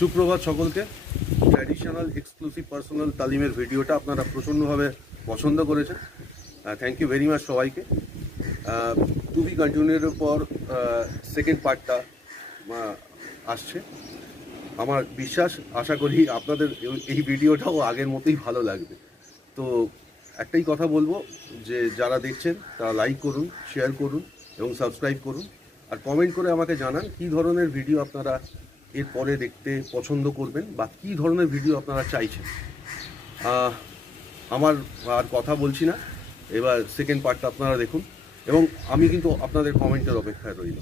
সুপ্রভাত সকলকে। Traditional exclusive personal তালিমের ভিডিওটা আপনারা প্রচণ্ডভাবে পছন্দ করেছেন। থ্যাংক ইউ ভেরি মাচ সবাইকে। টু বি কন্টিনিউর পর সেকেন্ড পার্টটা আসছে। আমার বিশ্বাস, আশা করি আপনাদের এই ভিডিওটাও আগের মতোই ভালো লাগবে। তো একটাই কথা বলবো যে যারা দেখছেন তারা লাইক করুন, শেয়ার করুন এবং সাবস্ক্রাইব করুন। আর কমেন্ট করে আমাকে জানান কী ধরনের ভিডিও আপনারা এরপরে দেখতে পছন্দ করবেন বা কী ধরনের ভিডিও আপনারা চাইছেন। আমার আর কথা বলছি না, এবার সেকেন্ড পার্টটা আপনারা দেখুন এবং আমি কিন্তু আপনাদের কমেন্টের অপেক্ষায় রইল।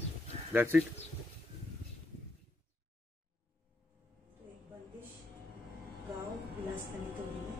That's it. गांव विलासतली तोड़ी में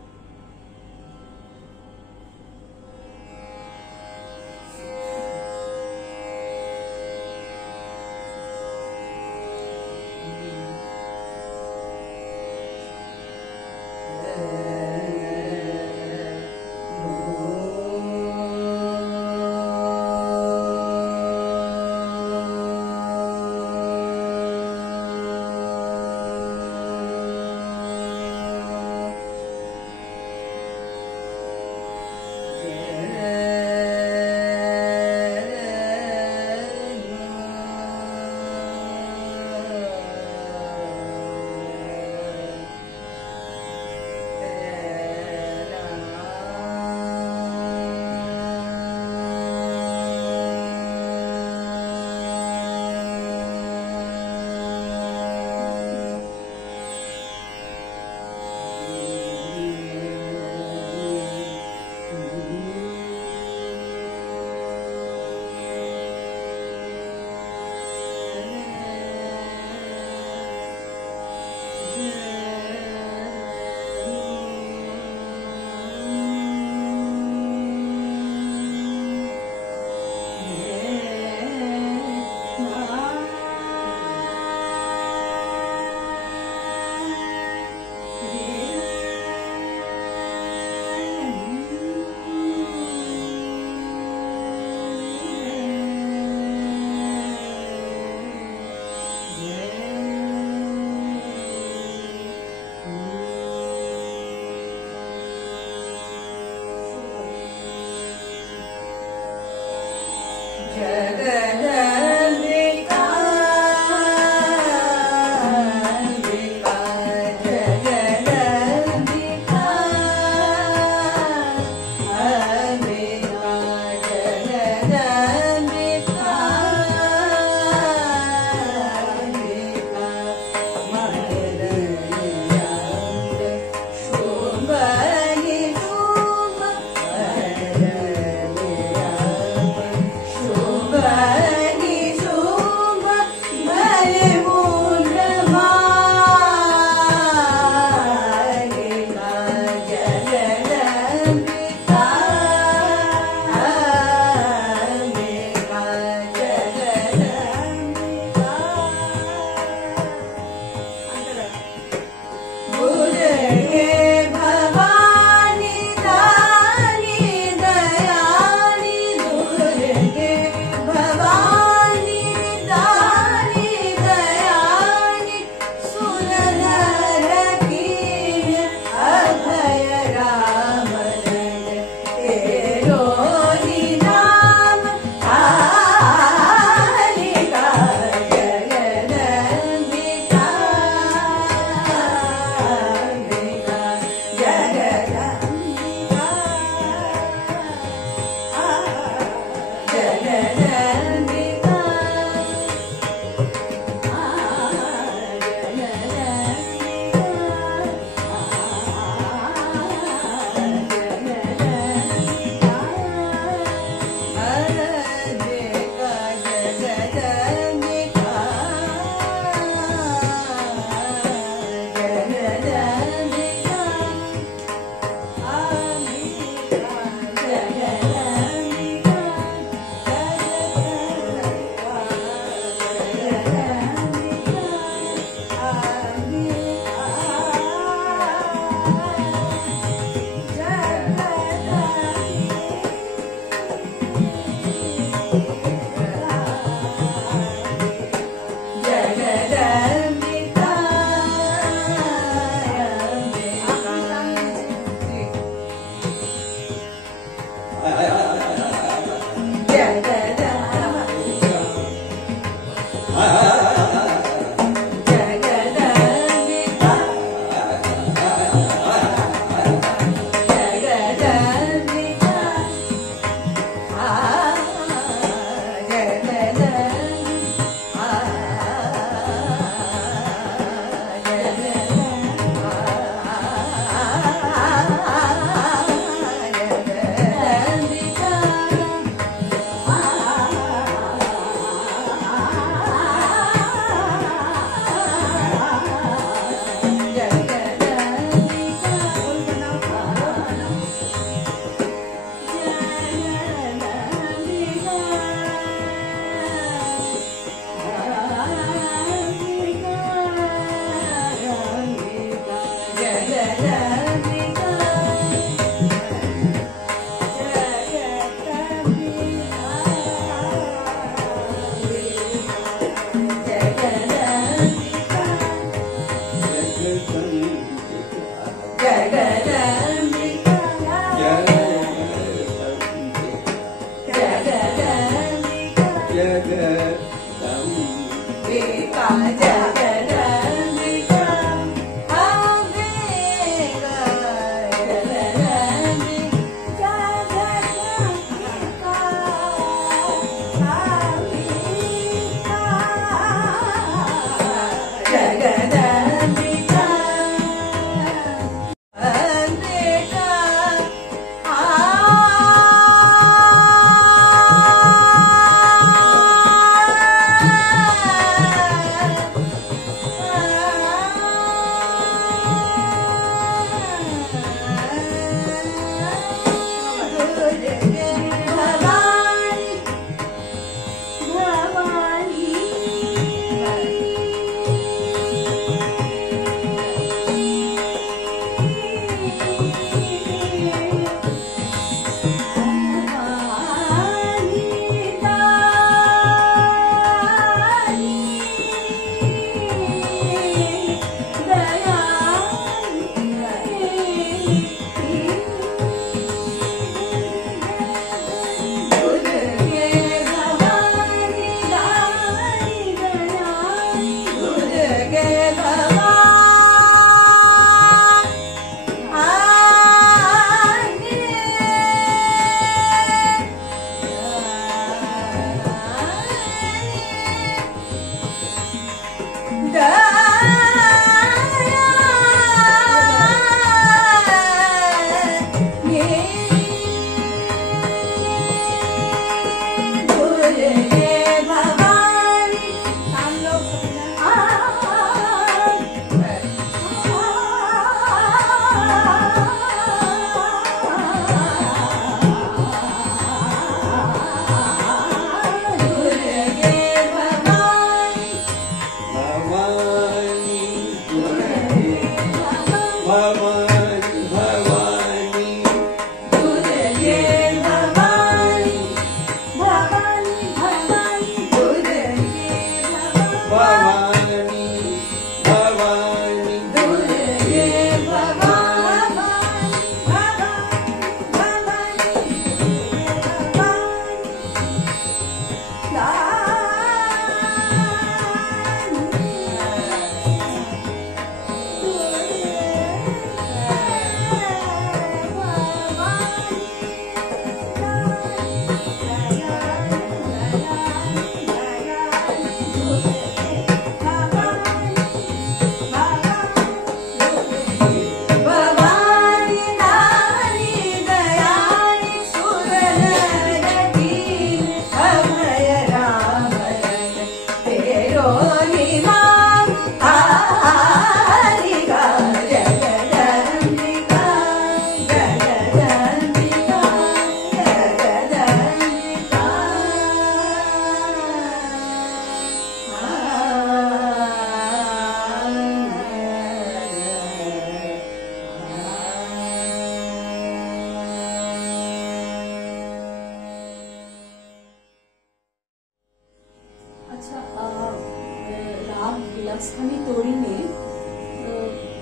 विलासखनी तोड़ी में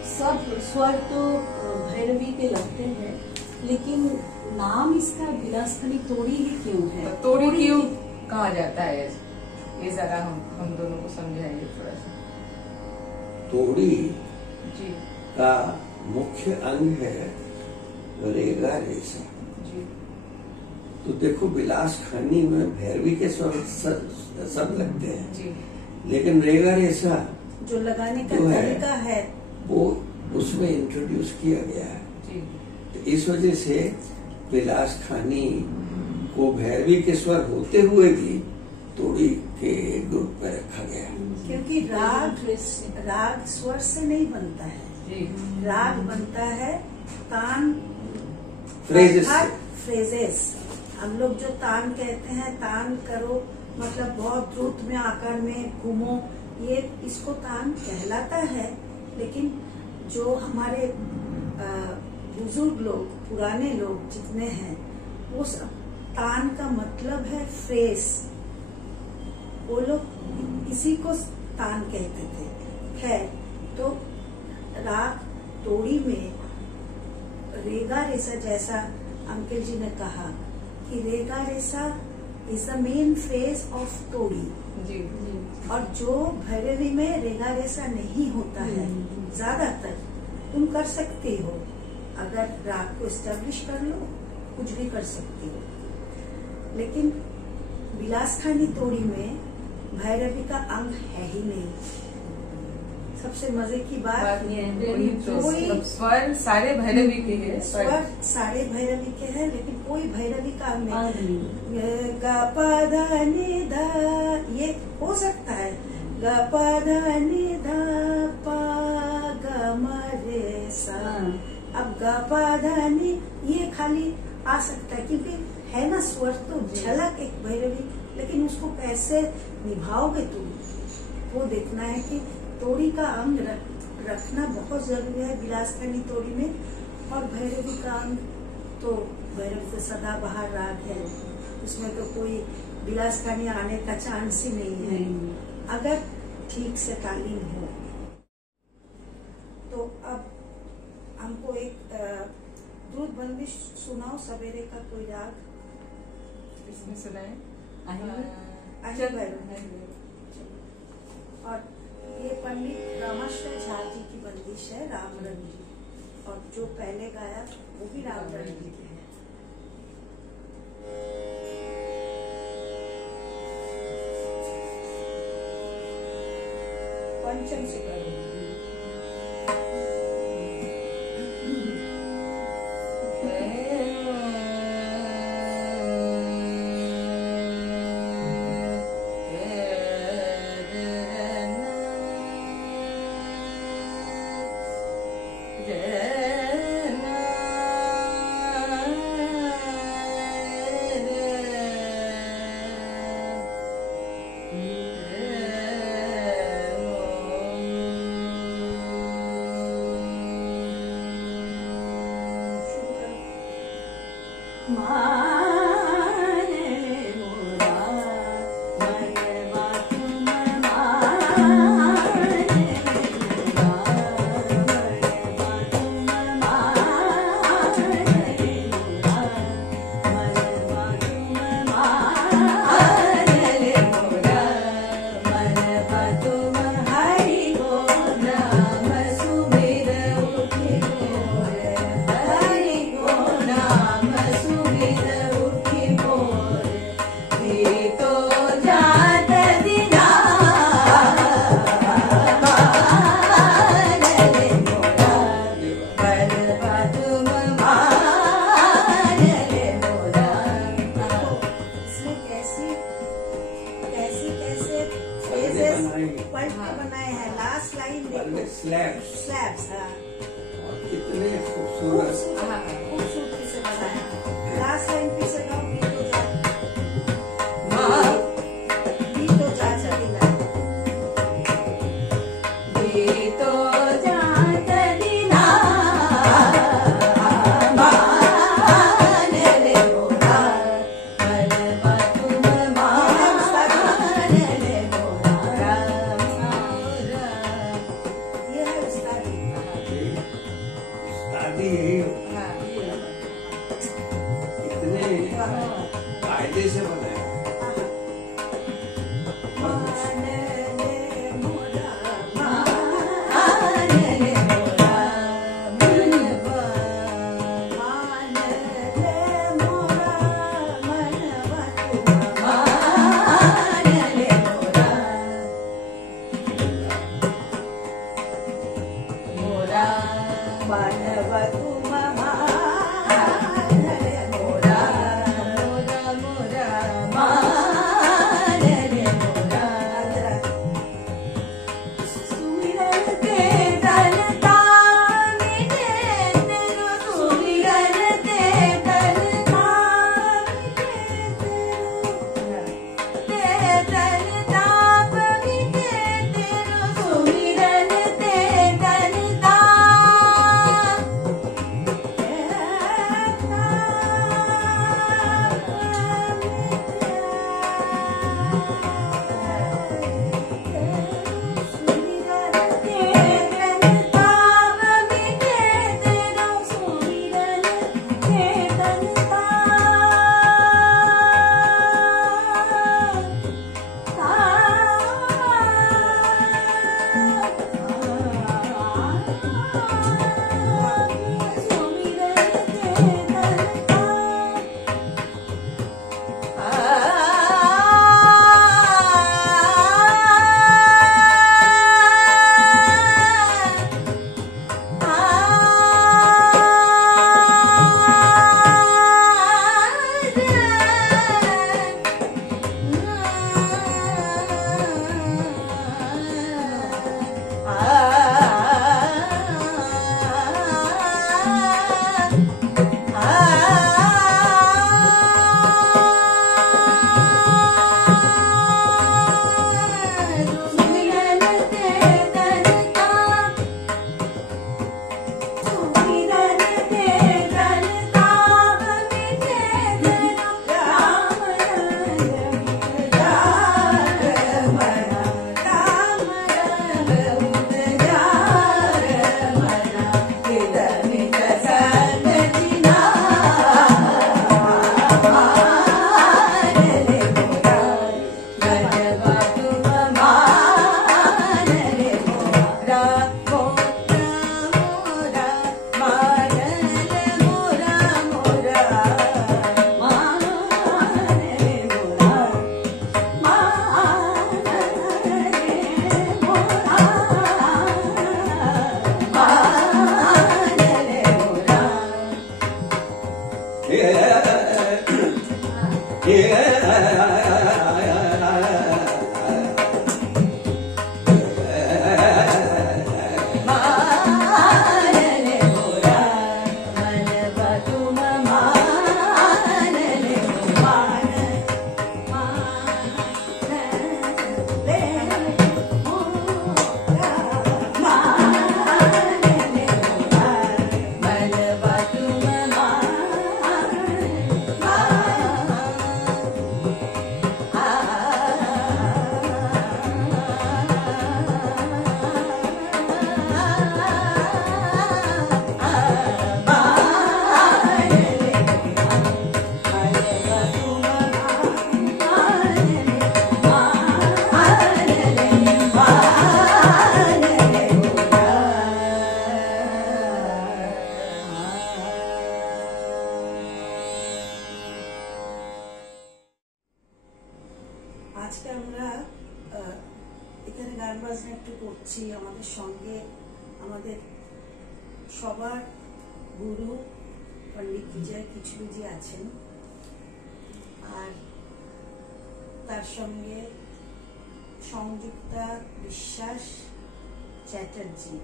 सब स्वर तो भैरवी के लगते हैं, लेकिन नाम इसका विलासखनी तोड़ी ही क्यों है? तोड़ी क्यों कहा जाता है? ये जरा हम दोनों को समझाइए थोड़ा सा। तोड़ी जी का मुख्य अंग है रेगा रेशा। जी तो देखो विलास खानी में भैरवी के स्वर सब लगते हैं, जी लेकिन रेगा रेशा जो लगाने का जो है, तरीका है वो उसमें इंट्रोड्यूस किया गया है। जी तो इस वजह से विलास खानी को भैरवी के स्वर होते हुए भी तोड़ी के ग्रुप में रखा गया। क्योंकि राग स्वर से नहीं बनता है, जी राग बनता है तान फ्रेजेस से। फ्रेजेस। हम लोग जो तान कहते हैं, तान करो मतलब बहुत द्रुत में आकार में घूमो, ये इसको तान कहलाता है। लेकिन जो हमारे बुजुर्ग लोग, पुराने लोग जितने हैं, वो सब तान का मतलब है फ्रेज। वो लोग इसी को तान कहते थे। खैर, तो राग तोड़ी में रेगा रेसा, जैसा अंकल जी ने कहा कि रेगा रेसा इज द मेन फ्रेज ऑफ तोड़ी। जी और जो भैरवी में रेगा रेसा नहीं होता है, ज्यादातर तुम कर सकते हो, अगर राग को एस्टेब्लिश कर लो कुछ भी कर सकती हो। लेकिन विलासखानी तोड़ी में भैरवी का अंग है ही नहीं। सबसे मजे की बात ये है तो कोई मतलब स्वर सारे भैरवी के हैं, स्वर सारे भैरवी के हैं, लेकिन कोई भैरवी का अंग नहीं। गा पा धा नि धा, ये हो सकता है गा पा धा नि धा पा गा मा रे सा। अब गा पा धा नि ये खाली आ सकता है, क्योंकि है ना स्वर तो झलक एक भैरवी, लेकिन उसको कैसे निभाओगे तुम, वो देखना है। कि तोड़ी का अंग रखना बहुत जरूरी है विलासखानी तोड़ी में। और भैरवी का अंग तो भैरवी तो सदाबहार राग है, उसमें तो कोई विलासखानी आने का चांस ही नहीं है, अगर ठीक से तालीम हो। तो अब हमको एक द्रुत बंदिश सुनाओ, सवेरे का कोई राग इसमें सुनाए। अहिर भैरव। और ये पंडित रामाश्रय झा जी की बंदिश है, रामरण जी, और जो पहले गाया वो भी रामरण जी के हैं। पंचम से करो। बनाए हैं। लास्ट लाइन देखो, स्लैब्स स्लैब्स। और कितने खूबसूरत खूबसूरती से बनाया। लास्ट लाइन फिर से गाओ। गीतो जा चलीला, गीतो जा चलीला, शादी यही होता है। বাজনা একটু করছি। আমাদের সঙ্গে আমাদের সবার গুরু পণ্ডিত বিজয় কিচলুজি আছেন, আর তার সঙ্গে সংযুক্তা বিশ্বাস চ্যাটার্জি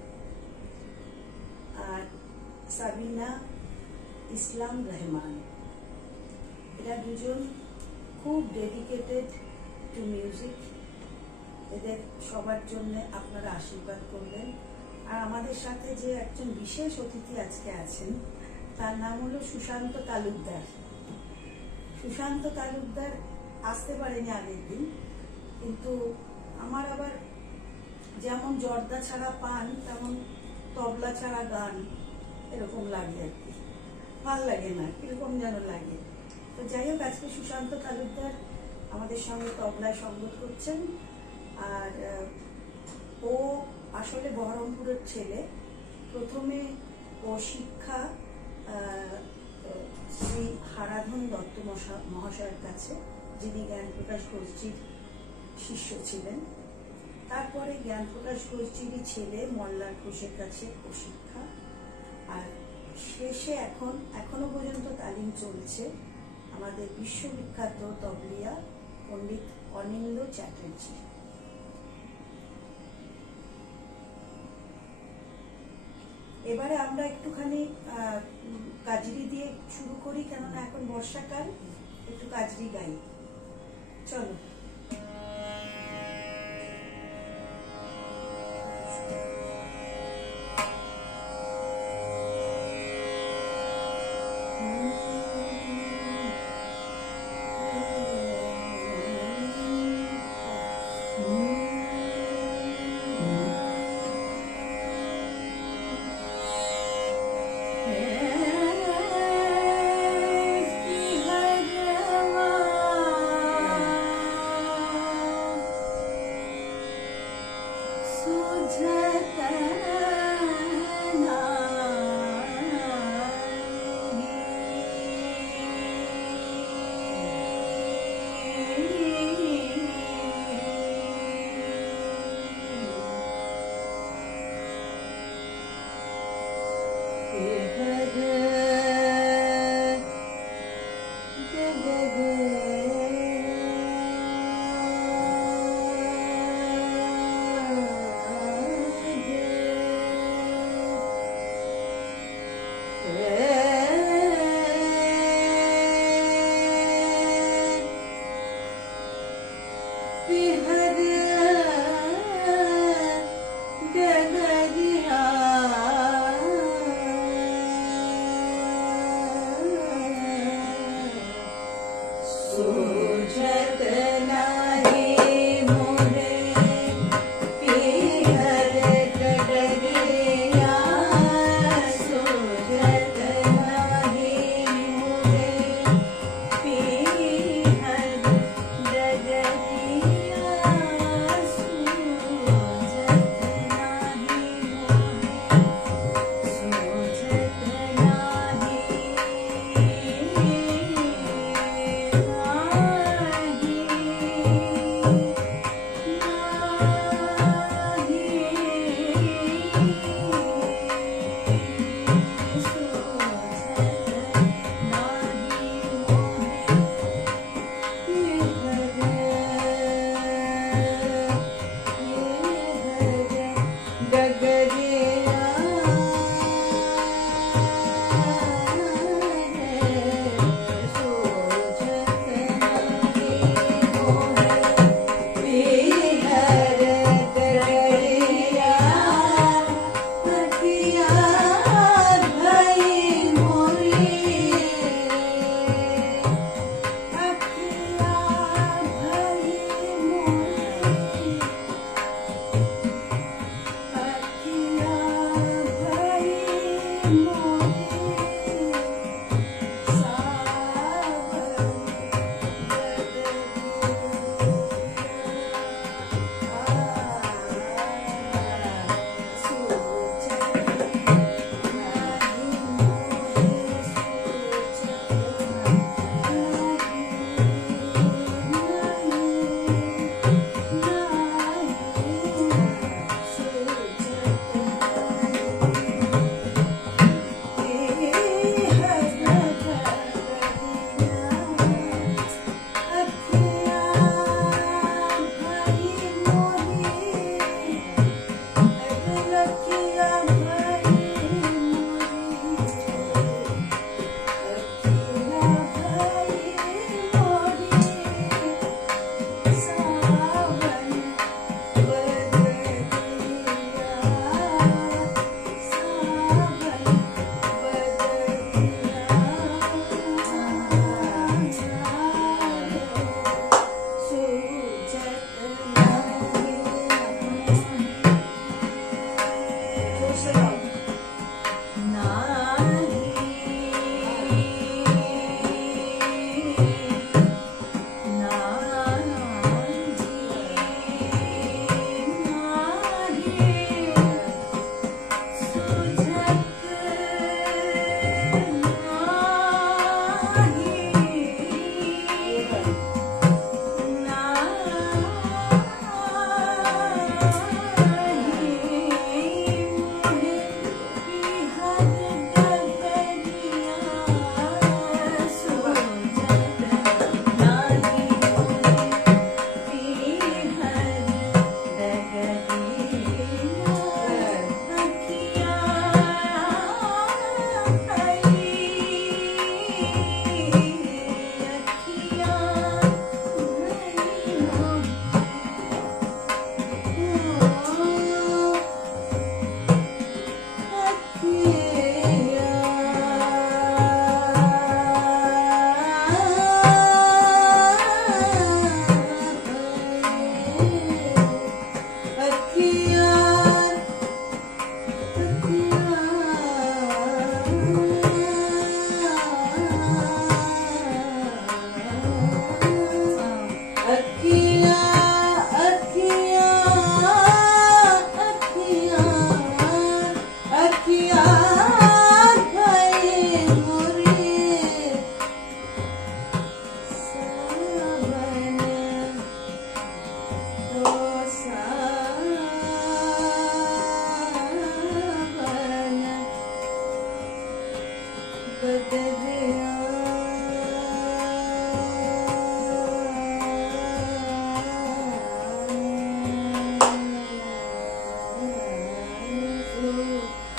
আর সাবিনা ইসলাম রহমান। এরা দুজন খুব ডেডিকেটেড টু মিউজিক। এদের সবার জন্য আপনারা আশীর্বাদ করবেন। আর আমাদের সাথে যে একজন বিশেষ অতিথি আজকে আছেন, তার নাম হলো সুশান্ত তালুকদার। সুশান্ত তালুকদার আসতে পারেনি আগের দিন, কিন্তু আমার আবার যেমন জর্দা ছাড়া পান তেমন তবলা ছাড়া গান এরকম লাগে আর কি, ভাল লাগে না, কিরকম যেন লাগে। তো যাই হোক, আজকে সুশান্ত তালুকদার আমাদের সঙ্গে তবলায় সঙ্গত করছেন। আর ও আসলে বহরমপুরের ছেলে। প্রথমে ও শিক্ষা শ্রী হারাধন দত্ত মহাশয়ের কাছে, যিনি জ্ঞানপ্রকাশ গোষ্ঠীর শিষ্য ছিলেন। তারপরে জ্ঞানপ্রকাশ গোষ্ঠীরই ছেলে মল্লার ঘোষের কাছে ও শিক্ষা। আর শেষে এখনো পর্যন্ত তালিম চলছে আমাদের বিশ্ববিখ্যাত তবলিয়া পণ্ডিত অনিন্দ চ্যাটার্জি। এবারে আমরা একটুখানি কাজরি দিয়ে শুরু করি, কেননা এখন বর্ষাকাল, একটু কাজরি গাই। চলো।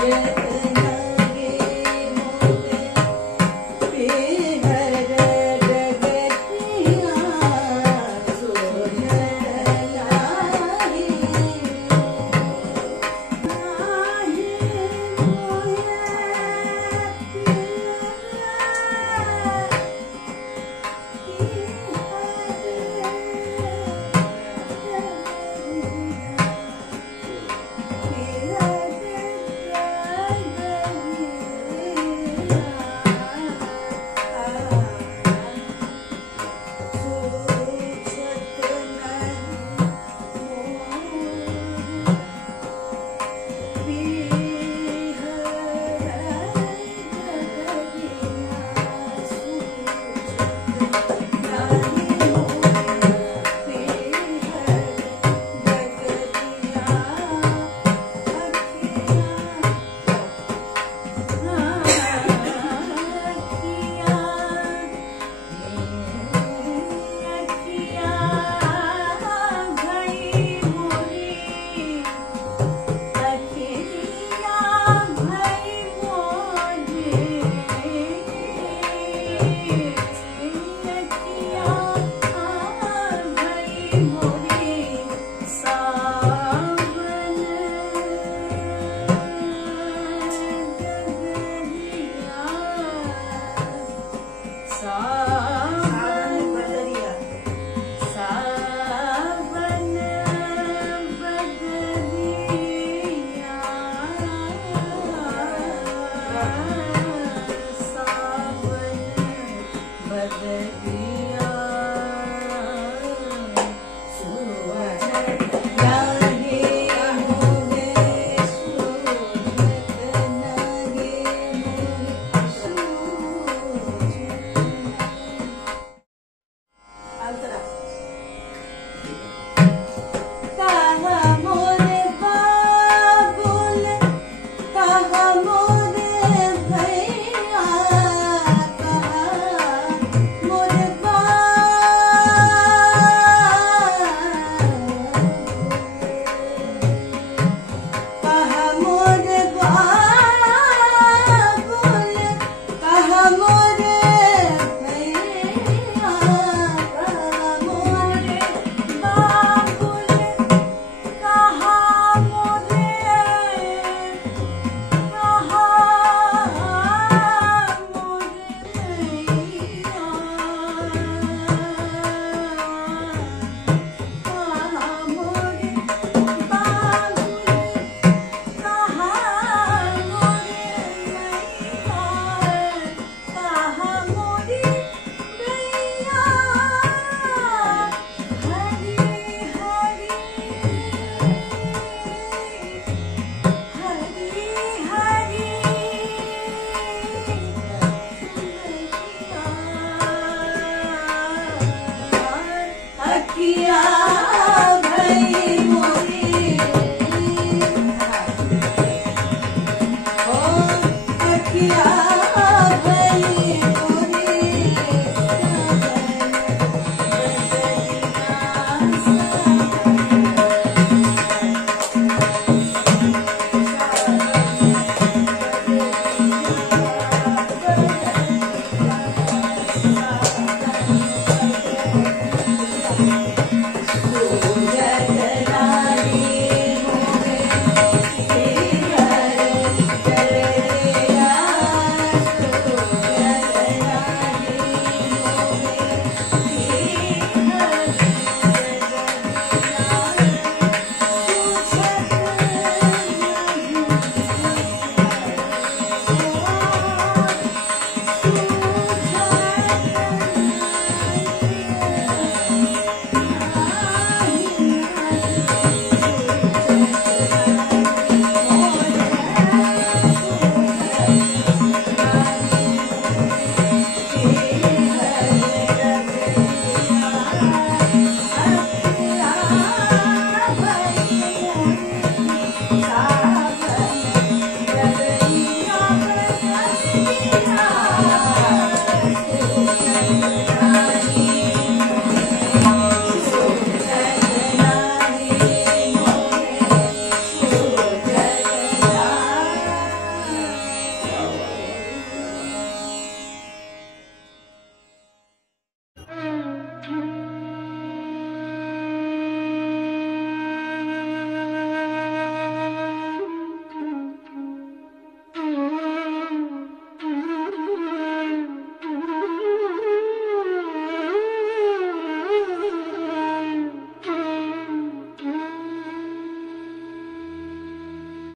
जय